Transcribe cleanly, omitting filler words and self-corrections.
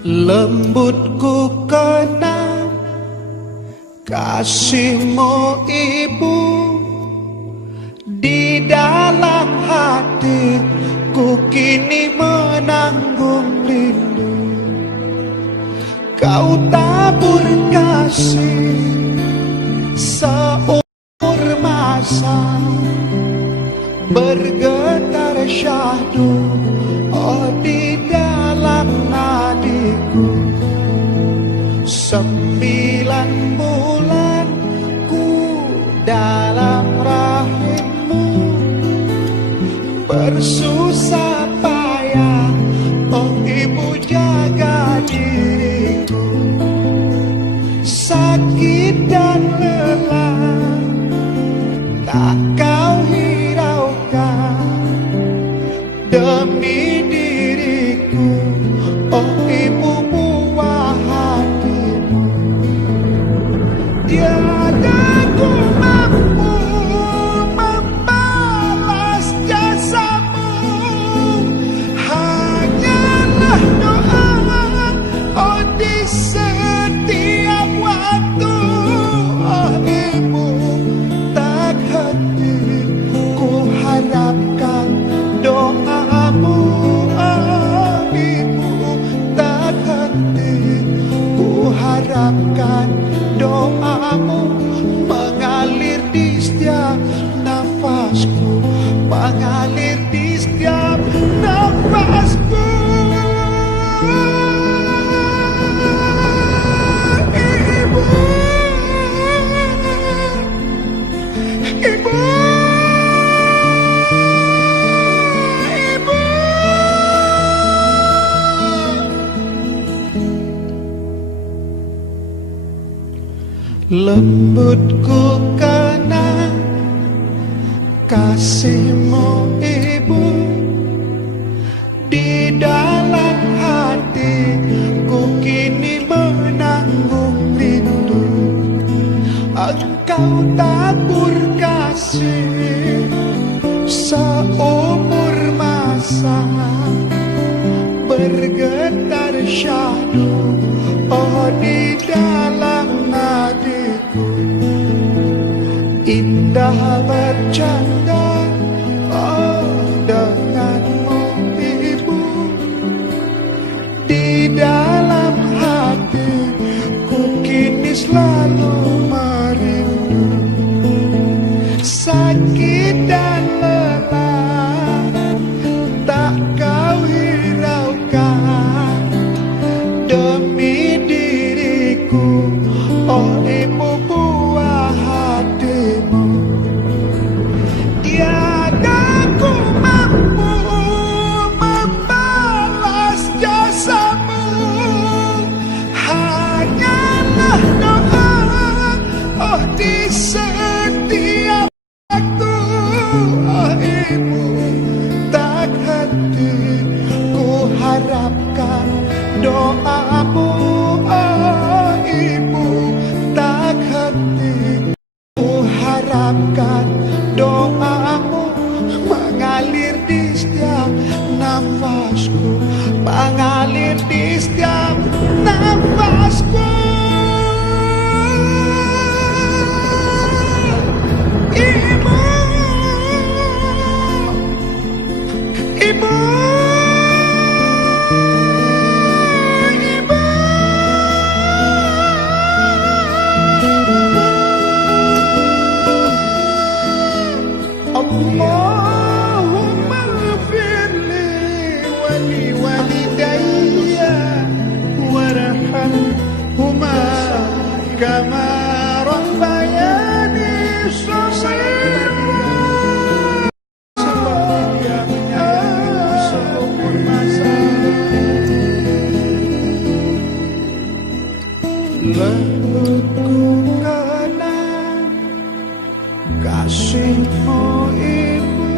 Lembutku kenang kasihmu ibu, di dalam hatiku kini menanggung rindu. Kau tabur kasih seumur masa, bergetar syahdu di dalam nadiku. 9 bulan ku dalam rahimmu, bersusah payah ibu jaga diriku. Sakit dan lelah tak kau hiraukan demi diriku, ibu buah hatimu. Tiada ku mampu membalas jasamu, hanyalah doa di setiap waktu. Ibu tak henti ku harapkan doamu. Ibu tak henti ku harapkan doamu, mengalir di setiap nafasku, mengalir di setiap nafasku. Ibu, ibu, ibu. Lembutku kenang kasihmu ibu, di dalam hatiku kini menanggung rindu. Engkau tabur kasih seumur masa, bergetar syahdu di dalam nadiku. Indah bercanda denganmu ibu, di dalam hatiku kini selalu merindu. Sakit dan lelah tak kau hiraukan demi diriku, ibu buah hatimu. Tiada ku mampu membalas jasamu, hanyalah doa di setiap waktu. Ibu tak henti ku harapkan doamu. Ibu tak henti ku harapkan doamu, mengalir di setiap nafasku, mengalir di setiap nafasku. Ibu, ibu, ibu. Allahumma ghfirli wa liwalidayya warhamhuma kama rabbayani shaghira. Lembutku kenang kasihmu ibu,